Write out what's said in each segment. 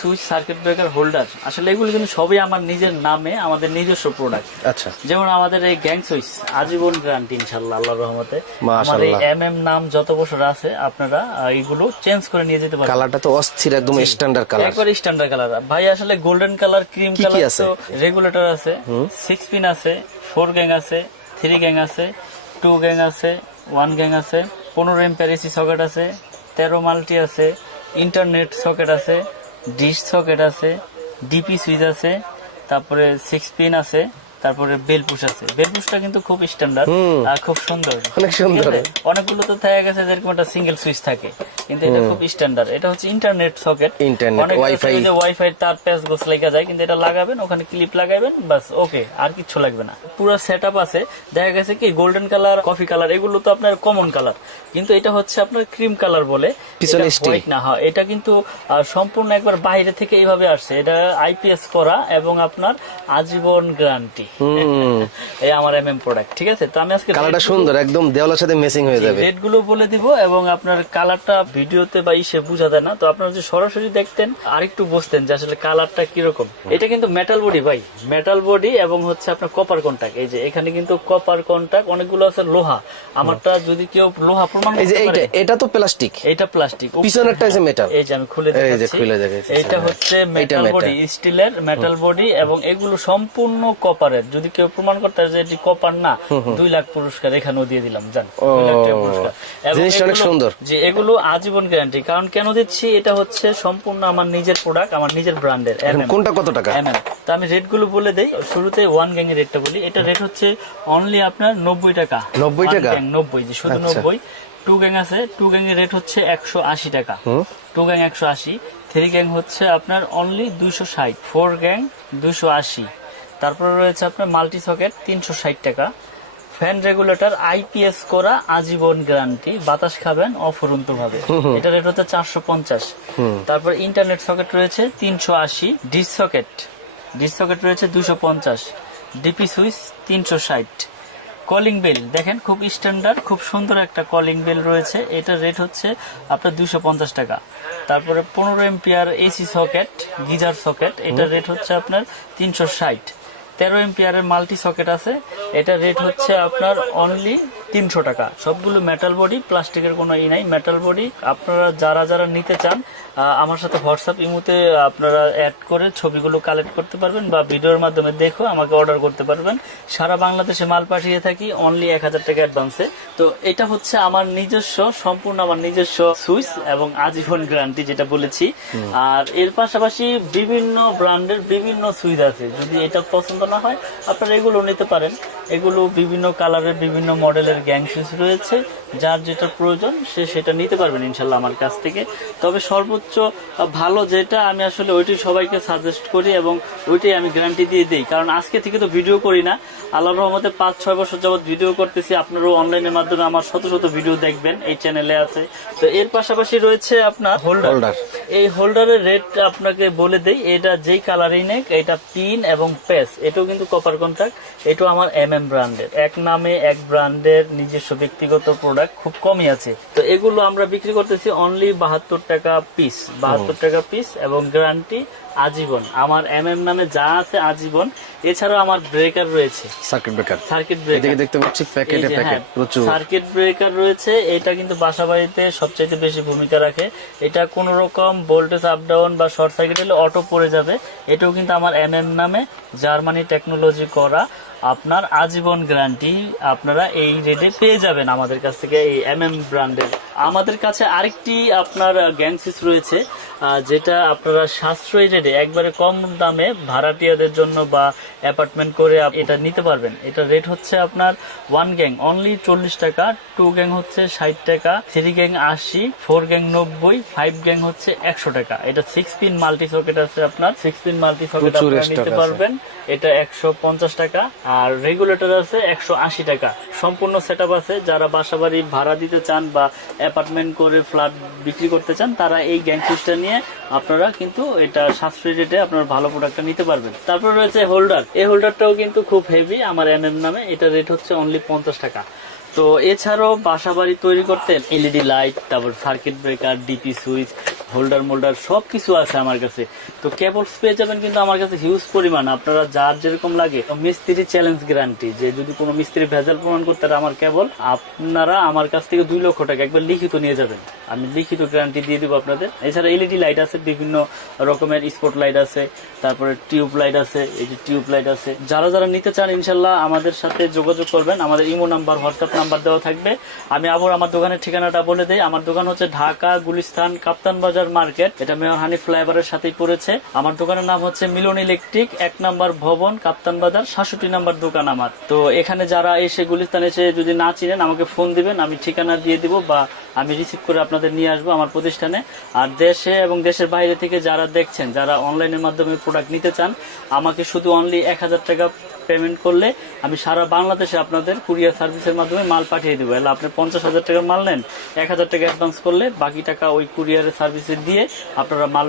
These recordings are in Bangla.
সুইচ সার্কিট ব্রেকার হোল্ডার আসলে এগুলো কিন্তু সবই আমার নিজের নামে আমাদের নিজস্ব প্রোডাক্ট আচ্ছা যেমন আমাদের এই গ্যাং সুইচ আজীবন গ্যারান্টি ইনশাল্লাহ আল্লাহর রহমতে আমার এম এম নাম যত বছর আছে আপনারা এগুলো চেঞ্জ করে নিয়ে যেতে পারেন কালারটা তো অস্থির একদম স্ট্যান্ডার্ড কালার একবার স্ট্যান্ডার্ড কালার ভাই আসলে গোল্ডেন কালার ক্রিম কালার আছে রেগুলেটর আছে সিক্স পিন আছে ফোর গ্যাং আছে থ্রি গ্যাং আছে টু গ্যাং আছে ওয়ান গ্যাং আছে পনেরো এম প্যারিসি সকেট আছে তেরো মাল্টি আছে ইন্টারনেট সকেট আছে ডিশ সকেট আছে ডিপি সুইচ আছে তারপরে সিক্স পিন আছে তারপরে বেলপুষ আছে বেলপুষটা কিন্তু খুব স্ট্যান্ডার্ড আর খুব সুন্দর অনেক সুন্দর অনেকগুলো তো থাকে গেছে যেরকম একটা সিঙ্গেল সুইচ থাকে কিন্তু এটা খুব স্ট্যান্ডার্ড এটা হচ্ছে ইন্টারনেট সকেট ইন্টারনেট ওয়াইফাই যে ওয়াইফাই তার প্যাচ গোস লাগা যায় কিন্তু এটা লাগাবেন ওখানে ক্লিপ লাগাবেন বাস ওকে আর কিছু লাগবে না পুরো সেটআপ আছে দেখা গেছে কি গোল্ডেন কালার কফি কালার এগুলো তো আপনার কমন কালার কিন্তু এটা হচ্ছে আপনার ক্রিম কালার বলে না হ্যাঁ এটা কিন্তু সম্পূর্ণ একবার বাইরে থেকে এইভাবে আসছে এটা আইপিএস করা এবং আপনার আজীবন গ্যারান্টি এই আমার এমএম প্রোডাক্ট ঠিক আছে তো আমি আজকে কালারটা সুন্দর একদম দেওয়ালের সাথে হয়ে যাবে রেট গুলো বলে দিব এবং আপনার কালারটা ভিডিওতে বা ইসে বোঝা যায় না তো আপনারা যদি সরাসরি দেখতেন বুঝতেন যে আসলে কালারটা কিরকম এটা কিন্তু মেটাল বডি ভাই মেটাল বডি এবং হচ্ছে আপনার কপার এই যে এখানে কিন্তু কপার অনেকগুলো আছে লোহা আমারটা যদি কেউ লোহা প্রমাণ এই যে এইটা এটা তো প্লাস্টিক এটা প্লাস্টিক আছে মেটাল এই যে আমি খুলে দেখাচ্ছি এই যে খুলে দেখাচ্ছি এটা হচ্ছে মেটাল বডি স্টিলের মেটাল বডি এবং এগুলো সম্পূর্ণ কপারের করেন যদি কেউ প্রমাণ করতে যে এটি কপার না দুই লাখ পুরস্কার এখানেও দিয়ে দিলাম জান সুন্দর যে এগুলো আজীবন গ্যারান্টি কারণ কেন দিচ্ছি এটা হচ্ছে সম্পূর্ণ আমার নিজের প্রোডাক্ট আমার নিজের ব্র্যান্ডের কোনটা কত টাকা তো আমি রেট গুলো বলে দেই শুরুতে ওয়ান গ্যাং এর রেটটা বলি এটা রেট হচ্ছে অনলি আপনার নব্বই টাকা নব্বই টাকা নব্বই যে শুধু আচ্ছা। নব্বই টু গ্যাং আছে টু গ্যাং এর রেট হচ্ছে একশো আশি টাকা টু গ্যাং একশো আশি থ্রি গ্যাং হচ্ছে আপনার অনলি দুইশো ষাট ফোর গ্যাং দুইশো আশি তারপরে রয়েছে আপনার মাল্টি সকেট তিনশো ষাট টাকা ফ্যান রেগুলেটর আইপিএস করা আজীবন গ্যারান্টি বাতাস খাবেন অফরন্ত ভাবে এটা রেট হচ্ছে চারশো পঞ্চাশ তারপর ইন্টারনেট সকেট রয়েছে তিনশো আশি ডিস সকেট ডিস সকেট রয়েছে দুশো পঞ্চাশ ডিপি সুইচ তিনশো ষাট কলিং বেল দেখেন খুব স্ট্যান্ডার্ড খুব সুন্দর একটা কলিং বেল রয়েছে এটার রেট হচ্ছে আপনার দুশো পঞ্চাশ টাকা তারপরে পনেরো ampere AC socket geyser socket এটার রেট হচ্ছে আপনার তিনশো ষাট তেরো এম্পিয়ারের মাল্টি সকেট আছে এটা রেট হচ্ছে আপনার অনলি তিনশো টাকা সবগুলো মেটাল বডি প্লাস্টিকের কোনো ই নাই মেটাল বডি আপনারা যারা যারা নিতে চান আমার সাথে হোয়াটসঅ্যাপ ইমুতে আপনারা অ্যাড করে ছবিগুলো কালেক্ট করতে পারবেন বা ভিডিওর মাধ্যমে দেখো আমাকে অর্ডার করতে পারবেন সারা বাংলাদেশে মাল পাঠিয়ে থাকি অনলি এক হাজার টাকা অ্যাডভান্সে তো এটা হচ্ছে আমার নিজস্ব সম্পূর্ণ আমার নিজস্ব সুইচ এবং আজীবন গ্যারান্টি যেটা বলেছি আর এর পাশাপাশি বিভিন্ন ব্র্যান্ডের বিভিন্ন সুইচ আছে যদি এটা পছন্দ না হয় আপনারা এগুলো নিতে পারেন এগুলো বিভিন্ন কালারের বিভিন্ন মডেলের আমাদের গ্যাং রয়েছে যার যেটা প্রয়োজন সে সেটা নিতে পারবেন ইনশাল্লাহ আমার কাছ থেকে তবে সর্বোচ্চ ভালো যেটা আমি আসলে ওইটি সবাইকে সাজেস্ট করি এবং ওইটাই আমি গ্যারান্টি দিয়ে দিই কারণ আজকে থেকে তো ভিডিও করি না আল্লাহ রহমতে পাঁচ ছয় বছর যাবৎ ভিডিও করতেছি আপনারাও অনলাইনের মাধ্যমে আমার শত শত ভিডিও দেখবেন এই চ্যানেলে আছে তো এর পাশাপাশি রয়েছে আপনার হোল্ডার এই হোল্ডারের রেট আপনাকে বলে দেই এটা যেই কালারই নেক এটা পিন এবং পেস এটাও কিন্তু কপার কন্ট্রাক্ট এটাও আমার এম এম ব্র্যান্ডের এক নামে এক ব্র্যান্ডের নিজস্ব ব্যক্তিগত প্রোডাক্ট খুব কমই আছে তো এগুলো আমরা বিক্রি করতেছি অনলি বাহাত্তর টাকা পিস বাহাত্তর টাকা পিস এবং গ্যারান্টি আজীবন আমার এম এম নামে যা আছে আজীবন এছাড়াও আমার ব্রেকার রয়েছে সার্কিট ব্রেকার সার্কিট ব্রেকার দেখতে পাচ্ছি প্যাকেটে প্যাকেট প্রচুর সার্কিট ব্রেকার রয়েছে এটা কিন্তু বাসা বাড়িতে সবচেয়ে বেশি ভূমিকা রাখে এটা কোন রকম ভোল্টেজ আপ ডাউন বা শর্ট সার্কিট হলে অটো পড়ে যাবে এটাও কিন্তু আমার এম এম নামে জার্মানি টেকনোলজি করা আপনার আজীবন গ্যারান্টি আপনারা এই রেটে পেয়ে যাবেন আমাদের কাছ থেকে এই এম এম ব্র্যান্ডের আমাদের কাছে আরেকটি আপনার গ্যাংসিস রয়েছে যেটা আপনারা সাশ্রয়ী রেটে একবারে কম দামে ভাড়াটিয়াদের জন্য বা অ্যাপার্টমেন্ট করে এটা নিতে পারবেন এটা রেট হচ্ছে আপনার ওয়ান গ্যাং অনলি চল্লিশ টাকা টু গ্যাং হচ্ছে ষাট টাকা থ্রি গ্যাং আশি ফোর গ্যাং নব্বই ফাইভ গ্যাং হচ্ছে একশো টাকা এটা সিক্স পিন মাল্টি সকেট আছে আপনার সিক্স পিন মাল্টি সকেট আপনারা নিতে পারবেন এটা একশো পঞ্চাশ টাকা আর রেগুলেটর আছে একশো আশি টাকা সম্পূর্ণ সেট আছে যারা বাসা বাড়ি ভাড়া দিতে চান বা অ্যাপার্টমেন্ট করে ফ্ল্যাট বিক্রি করতে চান তারা এই গ্যাং সুইচটা নিয়ে আপনারা কিন্তু এটা সাশ্রয়ী রেটে আপনার ভালো প্রোডাক্টটা নিতে পারবেন তারপর রয়েছে হোল্ডার এই হোল্ডারটাও কিন্তু খুব হেভি আমার এম নামে এটা রেট হচ্ছে অনলি পঞ্চাশ টাকা তো এছাড়াও বাসা বাড়ি তৈরি করতে এলইডি লাইট e তারপর circuit breaker DP switch holder moulder সব কিছু আছে আমার কাছে তো কেবলস পেয়ে যাবেন কিন্তু আমার কাছে হিউজ পরিমাণ আপনারা যার যেরকম লাগে মিস্ত্রি চ্যালেঞ্জ গ্যারান্টি যে যদি কোনো মিস্ত্রি ভেজাল প্রমাণ করতে আমার কেবল আপনারা আমার কাছ থেকে দুই লক্ষ টাকা একবার লিখিত নিয়ে যাবেন আমি লিখিত গ্যারান্টি দিয়ে দেবো আপনাদের এছাড়া এলইডি লাইট আছে বিভিন্ন রকমের স্পট লাইট আছে তারপরে টিউব লাইট আছে এই যে টিউব লাইট আছে যারা যারা নিতে চান ইনশাল্লাহ আমাদের সাথে যোগাযোগ করবেন আমাদের ইমো নাম্বার হোয়াটসঅ্যাপ নাম্বার দেওয়া থাকবে আমি আবার আমার দোকানের ঠিকানাটা বলে দেই আমার দোকান হচ্ছে ঢাকা গুলিস্তান কাপ্তান বাজার মার্কেট এটা মেয়র হানি ফ্লাইভারের সাথেই পড়েছে আছে আমার দোকানের নাম হচ্ছে মিলন ইলেকট্রিক এক নাম্বার ভবন কাপ্তান বাজার সাতষট্টি নাম্বার দোকান আমার তো এখানে যারা এসে গুলিস্তান এসে যদি না চিনেন আমাকে ফোন দিবেন আমি ঠিকানা দিয়ে দিব বা আমি রিসিভ করে আপনাদের নিয়ে আসবো আমার প্রতিষ্ঠানে আর দেশে এবং দেশের বাইরে থেকে যারা দেখছেন যারা অনলাইনের মাধ্যমে প্রোডাক্ট নিতে চান আমাকে শুধু অনলি এক হাজার টাকা পেমেন্ট করলে আমি সারা বাংলাদেশে আপনাদের কুরিয়ার সার্ভিসের মাধ্যমে মাল পাঠিয়ে দেবো এলা আপনি পঞ্চাশ হাজার টাকার মাল নেন এক হাজার টাকা অ্যাডভান্স করলে বাকি টাকা ওই কুরিয়ারের সার্ভিসে দিয়ে আপনারা মাল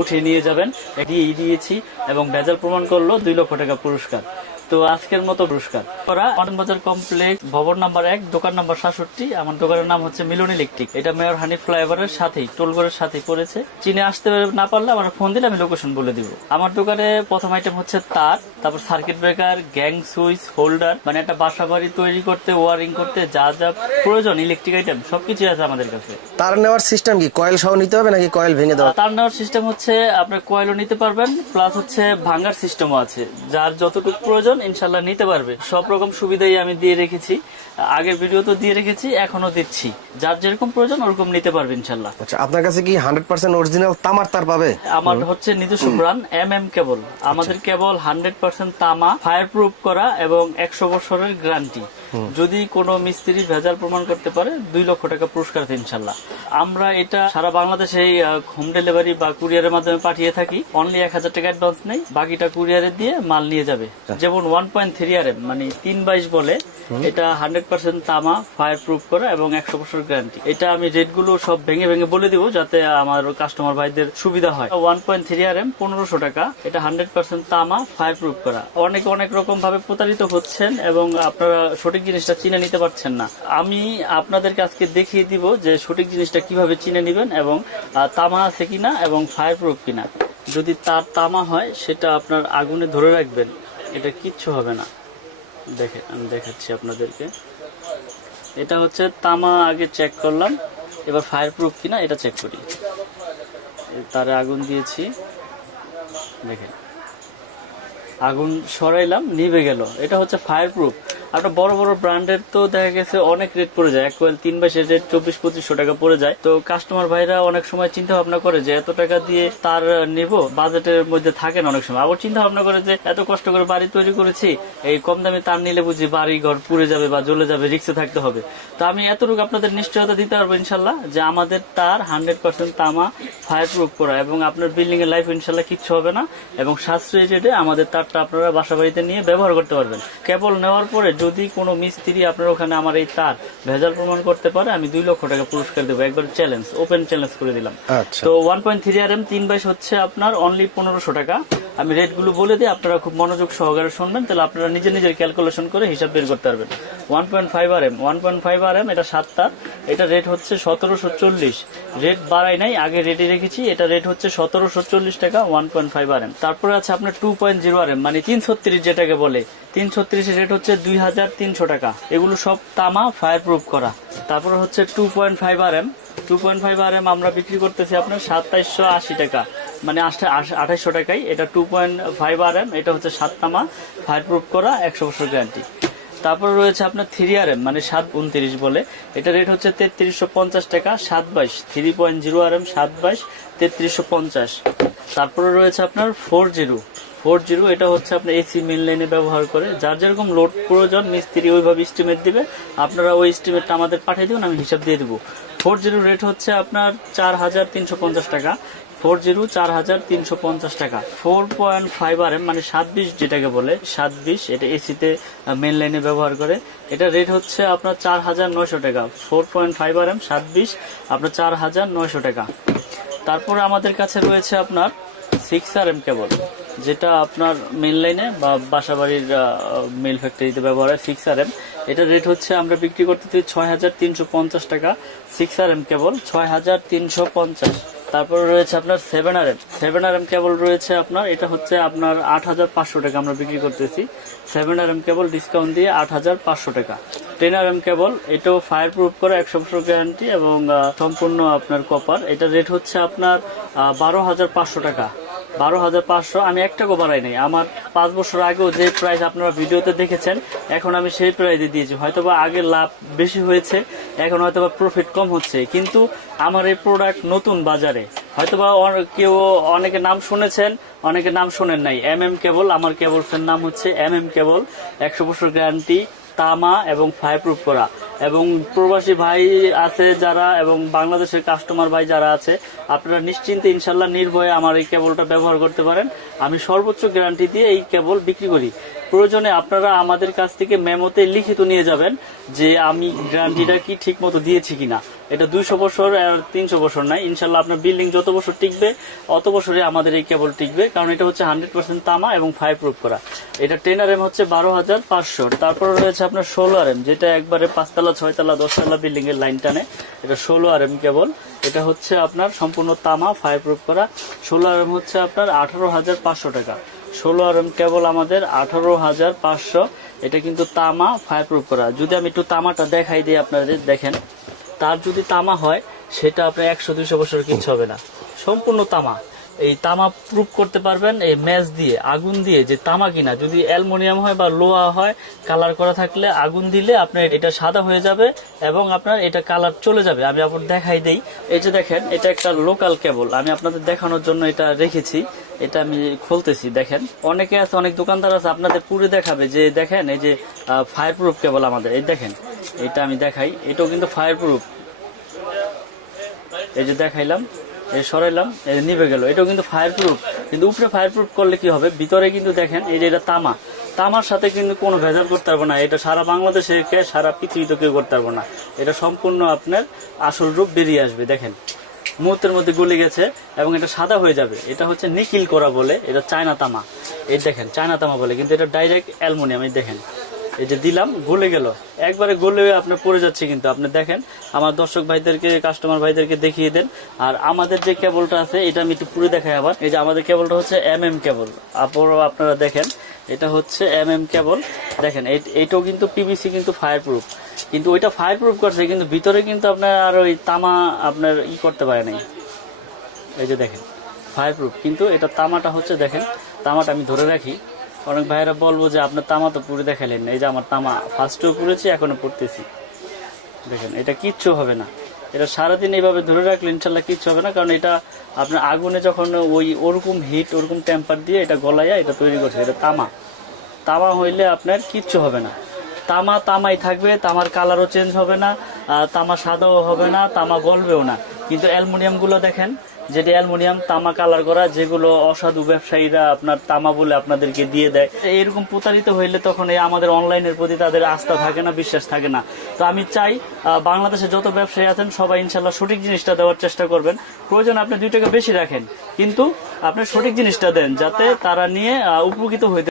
উঠিয়ে নিয়ে যাবেন দিয়ে দিয়েছি এবং ভেজাল প্রমাণ করলো দুই লক্ষ টাকা পুরস্কার তো আজকের মতো পুরস্কার ওরা মডার্ন বাজার কমপ্লেক্স ভবন নাম্বার এক দোকান নাম্বার সাতষট্টি আমার দোকানের নাম হচ্ছে মিলন ইলেকট্রিক এটা মেয়র হানি ফ্লাইওভারের সাথেই টোলগড়ের সাথেই পড়েছে চিনে আসতে না পারলে আমার ফোন দিলে আমি লোকেশন বলে দিব আমার দোকানে প্রথম আইটেম হচ্ছে তার তারপর circuit breaker gang switch holder মানে একটা বাসা বাড়ি তৈরি করতে ওয়ারিং করতে যা যা প্রয়োজন ইলেকট্রিক আইটেম সবকিছু আছে আমাদের কাছে তার নেওয়ার সিস্টেম কি কয়েল সহ নিতে হবে নাকি কয়েল ভেঙে দেওয়া তার নেওয়ার সিস্টেম হচ্ছে আপনি কয়েলও নিতে পারবেন প্লাস হচ্ছে ভাঙার সিস্টেমও আছে যার যতটুকু প্রয়োজন প্রয়োজন ইনশাল্লাহ নিতে পারবে সব রকম সুবিধাই আমি দিয়ে রেখেছি আগের ভিডিও তো দিয়ে রেখেছি এখনো দিচ্ছি যার যেরকম প্রয়োজন ওরকম নিতে পারবে ইনশাল্লাহ আচ্ছা আপনার কাছে কি 100% অরিজিনাল তামার তার পাবে আমার হচ্ছে নিজস্ব ব্র্যান্ড এম এম কেবল আমাদের কেবল 100% তামা ফায়ারপ্রুফ করা এবং 100 বছরের গ্যারান্টি যদি কোন মিস্ত্রি ভেজাল প্রমাণ করতে পারে দুই লক্ষ টাকা পুরস্কার ইনশাল্লাহ আমরা এটা সারা বাংলাদেশে হোম ডেলিভারি বা কুরিয়ারের মাধ্যমে পাঠিয়ে থাকি অনলি এক হাজার টাকা অ্যাডভান্স নেই বাকিটা কুরিয়ারে দিয়ে মাল নিয়ে যাবে আচ্ছা। যেমন one point three R M মানে তিন বাইশ বলে এটা হান্ড্রেড পার্সেন্ট তামা ফায়ার প্রুফ করা এবং একশো বছর গ্যারান্টি এটা আমি রেটগুলো সব ভেঙে ভেঙে বলে দিব যাতে আমার কাস্টমার ভাইদের সুবিধা হয় one point three R M পনেরোশো টাকা এটা হান্ড্রেড পার্সেন্ট তামা ফায়ার প্রুফ করা অনেক অনেক রকম ভাবে প্রতারিত হচ্ছেন এবং আপনারা সঠিক জিনিসটা চিনে নিতে পারছেন না আমি আপনাদেরকে আজকে দেখিয়ে দিব যে সঠিক জিনিসটা কিভাবে চিনে নেবেন এবং তামা আছে কিনা এবং ফায়ার প্রুফ কিনা যদি তার তামা হয় সেটা আপনার আগুনে ধরে রাখবেন এটা কিচ্ছু হবে না দেখে আমি দেখাচ্ছি আপনাদেরকে এটা হচ্ছে তামা আগে চেক করলাম এবার ফায়ার প্রুফ কিনা এটা চেক করি তারে আগুন দিয়েছি দেখেন আগুন সরাইলাম নিভে গেল এটা হচ্ছে ফায়ার প্রুফ আপনার বড় বড় ব্র্যান্ডের তো দেখা গেছে অনেক রেট পড়ে যায় এক কোয়েল তিন বাইশের রেট চব্বিশ পঁচিশশো টাকা পড়ে যায় তো কাস্টমার ভাইরা অনেক সময় চিন্তা ভাবনা করে যে এত টাকা দিয়ে তার নেব বাজেটের মধ্যে থাকেন অনেক সময় আবার চিন্তা ভাবনা করে যে এত কষ্ট করে বাড়ি তৈরি করেছি এই কম দামে তার নিলে বুঝি বাড়ি ঘর পুড়ে যাবে বা জ্বলে যাবে রিক্সে থাকতে হবে তো আমি এতটুকু আপনাদের নিশ্চয়তা দিতে পারবো ইনশাল্লাহ যে আমাদের তার হান্ড্রেড পার্সেন্ট তামা ফায়ার প্রুফ করা এবং আপনার বিল্ডিং এর লাইফ ইনশাল্লাহ কিচ্ছু হবে না এবং সাশ্রয়ী রেটে আমাদের তারটা আপনারা বাসা বাড়িতে নিয়ে ব্যবহার করতে পারবেন কেবল নেওয়ার পরে যদি কোনো মিস্ত্রি আপনার ওখানে আমার এই তার ভেজাল প্রমাণ করতে পারে আমি দুই লক্ষ টাকা পুরস্কার দেবো একবার চ্যালেঞ্জ ওপেন চ্যালেঞ্জ করে দিলাম আচ্ছা। তো one point three R M তিন বাইশ হচ্ছে আপনার অনলি পনেরোশো টাকা আমি রেটগুলো বলে দিই আপনারা খুব মনোযোগ সহকারে শুনবেন তাহলে আপনারা নিজে নিজের ক্যালকুলেশন করে হিসাব বের করতে পারবেন one point five R M one point five R M এটা সাতটা এটা রেট হচ্ছে সতেরোশো চল্লিশ রেট বাড়াই নাই আগে রেটে রেখেছি এটা রেট হচ্ছে সতেরোশো চল্লিশ টাকা one point five R M তারপরে আছে আপনার two point zero R M মানে তিন ছত্রিশ যেটাকে বলে তিন ছত্রিশের রেট হচ্ছে দুই হাজার তিনশো টাকা এগুলো সব তামা ফায়ার প্রুফ করা তারপর হচ্ছে two point five R M two point five R M আমরা বিক্রি করতেছি আপনার সাতাইশশো আশি টাকা মানে আঠাইশো টাকাই এটা two point five R M এটা হচ্ছে সাতনামা ফায়ার প্রুফ করা একশো বছর গ্যারান্টি তারপর রয়েছে আপনার থ্রি আর এম মানে সাত উনত্রিশ বলে এটা রেট হচ্ছে তেত্রিশশো পঞ্চাশ টাকা সাত বাইশ three point zero R M সাত বাইশ তেত্রিশশো পঞ্চাশ তারপরে রয়েছে আপনার ফোর জিরো ফোর জিরো এটা হচ্ছে আপনার এসি মেন লাইনে ব্যবহার করে যার যেরকম লোড প্রয়োজন মিস্ত্রি ওইভাবে স্টিমেট দিবে আপনারা ওই স্টিমেটটা আমাদের পাঠিয়ে দিবেন আমি হিসাব দিয়ে দেবো ফোর জিরো রেট হচ্ছে আপনার চার হাজার তিনশো পঞ্চাশ টাকা ফোর জিরো চার হাজার তিনশো পঞ্চাশ টাকা four point five R M মানে সাত বিশ যেটাকে বলে সাত বিশ এটা এসিতে মেন লাইনে ব্যবহার করে এটা রেট হচ্ছে আপনার চার হাজার নয়শো টাকা four point five R M সাত বিশ আপনার চার হাজার নয়শো টাকা তারপরে আমাদের কাছে রয়েছে আপনার সিক্স আর এম কেবল যেটা আপনার মেন লাইনে বা বাসাবাড়ির মিল ফ্যাক্টরিতে ব্যবহার হয় সিক্স আর এম এটা রেট হচ্ছে আমরা বিক্রি করতেছি ছয় হাজার তিনশো পঞ্চাশ টাকা সিক্স আর এম কেবল ছয় হাজার তিনশো পঞ্চাশ তারপর রয়েছে আপনার seven R M seven R M cable রয়েছে আপনার এটা হচ্ছে আপনার আট হাজার পাঁচশো টাকা আমরা বিক্রি করতেছি seven R M cable discount দিয়ে আট হাজার পাঁচশো টাকা টেন আর এম কেবল এটাও ফায়ার প্রুফ করে একশো বছর গ্যারান্টি এবং সম্পূর্ণ আপনার কপার এটা রেট হচ্ছে আপনার বারো হাজার পাঁচশো টাকা বারো হাজার পাঁচশো আমি এক টাকা বাড়াই নাই আমার পাঁচ বছর আগেও যে প্রাইস আপনারা ভিডিওতে দেখেছেন এখন আমি সেই প্রাইজে দিয়েছি হয়তো বা আগে লাভ বেশি হয়েছে এখন হয়তো বা প্রফিট কম হচ্ছে কিন্তু আমার এই প্রোডাক্ট নতুন বাজারে হয়তোবা কেউ অনেকে নাম শুনেছেন অনেকে নাম শোনেন নাই এম এম কেবল আমার কেবলসের নাম হচ্ছে এম এম কেবল একশো বছর গ্যারান্টি তামা এবং ফায়ারপ্রুফ করা এবং প্রবাসী ভাই আছে যারা এবং বাংলাদেশের কাস্টমার ভাই যারা আছে আপনারা নিশ্চিন্তে ইনশাল্লাহ নির্ভয়ে আমার এই কেবলটা ব্যবহার করতে পারেন আমি সর্বোচ্চ গ্যারান্টি দিয়ে এই কেবল বিক্রি করি প্রয়োজনে আপনারা আমাদের কাছ থেকে মেমোতে লিখিত নিয়ে যাবেন যে আমি গ্যারান্টিটা কি ঠিক মতো দিয়েছি কিনা এটা দুইশো বছর আর তিনশো বছর নাই ইনশাল্লাহ আপনার বিল্ডিং যত বছর টিকবে অত বছরে আমাদের এই কেবল টিকবে কারণ এটা হচ্ছে হান্ড্রেড পার্সেন্ট তামা এবং ফাইভ প্রুফ করা এটা টেন আর এম হচ্ছে বারো হাজার পাঁচশো তারপর রয়েছে আপনার ষোলো আর এম যেটা একবারে পাঁচতলা ছয়তলা দশতলা বিল্ডিং এর লাইন টানে এটা ষোলো আর এম কেবল এটা হচ্ছে আপনার সম্পূর্ণ তামা ফাইভ প্রুফ করা ষোলো আর এম হচ্ছে আপনার আঠারো হাজার পাঁচশো টাকা ষোলো আর এম কেবল আমাদের আঠারো হাজার পাঁচশো এটা কিন্তু তামা ফায়ার প্রুফ করা যদি আমি একটু তামাটা দেখাই দিই আপনাদের দেখেন তার যদি তামা হয় সেটা আপনার একশো দুইশো বছর কিছু হবে না সম্পূর্ণ তামা এই তামা প্রুফ করতে পারবেন এই ম্যাচ দিয়ে আগুন দিয়ে যে তামা কিনা যদি অ্যালমোনিয়াম হয় বা লোহা হয় কালার করা থাকলে আগুন দিলে আপনার এটা সাদা হয়ে যাবে এবং আপনার এটা কালার চলে যাবে আমি আপনার দেখাই দেই এই যে দেখেন এটা একটা লোকাল কেবল আমি আপনাদের দেখানোর জন্য এটা রেখেছি এটা আমি খুলতেছি দেখেন অনেকে আছে অনেক দোকানদার আছে আপনাদের পুরে দেখাবে যে দেখেন এই যে ফায়ার প্রুফ কেবল আমাদের এই দেখেন এটা আমি দেখাই এটাও কিন্তু ফায়ার প্রুফ এই যে দেখাইলাম সরাইলাম নিভে গেল এটাও কিন্তু ফায়ার প্রুফ কিন্তু উপরে ফায়ার প্রুফ করলে কি হবে ভিতরে কিন্তু দেখেন এই যে এটা তামা তামার সাথে কিন্তু কোনো ভেজাল করতে পারবো না এটা সারা বাংলাদেশে সারা পৃথিবীতে কেউ করতে পারবো না এটা সম্পূর্ণ আপনার আসল রূপ বেরিয়ে আসবে দেখেন মুহূর্তের মধ্যে গলে গেছে এবং এটা সাদা হয়ে যাবে এটা হচ্ছে নিকিল করা বলে এটা চায়না তামা এই দেখেন চায়না তামা বলে কিন্তু এটা ডাইরেক্ট অ্যালমোনিয়াম এই দেখেন এই যে দিলাম গলে গেল একবারে গলে আপনার পড়ে যাচ্ছে কিন্তু আপনি দেখেন আমার দর্শক ভাইদেরকে কাস্টমার ভাইদেরকে দেখিয়ে দেন আর আমাদের যে কেবলটা আছে এটা আমি একটু পুরো দেখাই আবার এই যে আমাদের কেবলটা হচ্ছে এম এম কেবল আপনারা দেখেন এটা হচ্ছে এম এম কেবল দেখেন এইটাও কিন্তু পিবিসি কিন্তু ফায়ার প্রুফ কিন্তু ওইটা ফায়ার প্রুফ করছে কিন্তু ভিতরে কিন্তু আপনার আর ওই তামা আপনার ই করতে পারে নাই এই যে দেখেন ফায়ার প্রুফ কিন্তু এটা তামাটা হচ্ছে দেখেন তামাটা আমি ধরে রাখি অনেক ভাইরা বলবো যে আপনার তামা তো পুরে দেখালেন না এই যে আমার তামা ফার্স্টেও পুরেছি এখনও পড়তেছি দেখেন এটা কিচ্ছু হবে না এটা সারাদিন এইভাবে ধরে রাখলে ইনশাল্লাহ কিচ্ছু হবে না কারণ এটা আপনার আগুনে যখন ওই ওরকম হিট ওরকম টেম্পার দিয়ে এটা গলাইয়া এটা তৈরি করছে এটা তামা তামা হইলে আপনার কিচ্ছু হবে না তামা তামাই থাকবে তামার কালারও চেঞ্জ হবে না তামা সাদাও হবে না তামা গলবেও না কিন্তু অ্যালমোনিয়ামগুলো দেখেন যেটি অ্যালমোনিয়াম তামা কালার করা যেগুলো অসাধু ব্যবসায়ীরা আপনার তামা বলে আপনাদেরকে দিয়ে দেয় এরকম প্রতারিত হইলে তখন এই আমাদের অনলাইনের প্রতি তাদের আস্থা থাকে না বিশ্বাস থাকে না তো আমি চাই বাংলাদেশে যত ব্যবসায়ী আছেন সবাই ইনশাল্লাহ সঠিক জিনিসটা দেওয়ার চেষ্টা করবেন প্রয়োজন আপনি দুই টাকা বেশি রাখেন কিন্তু আপনি সঠিক জিনিসটা দেন যাতে তারা নিয়ে উপকৃত হইতে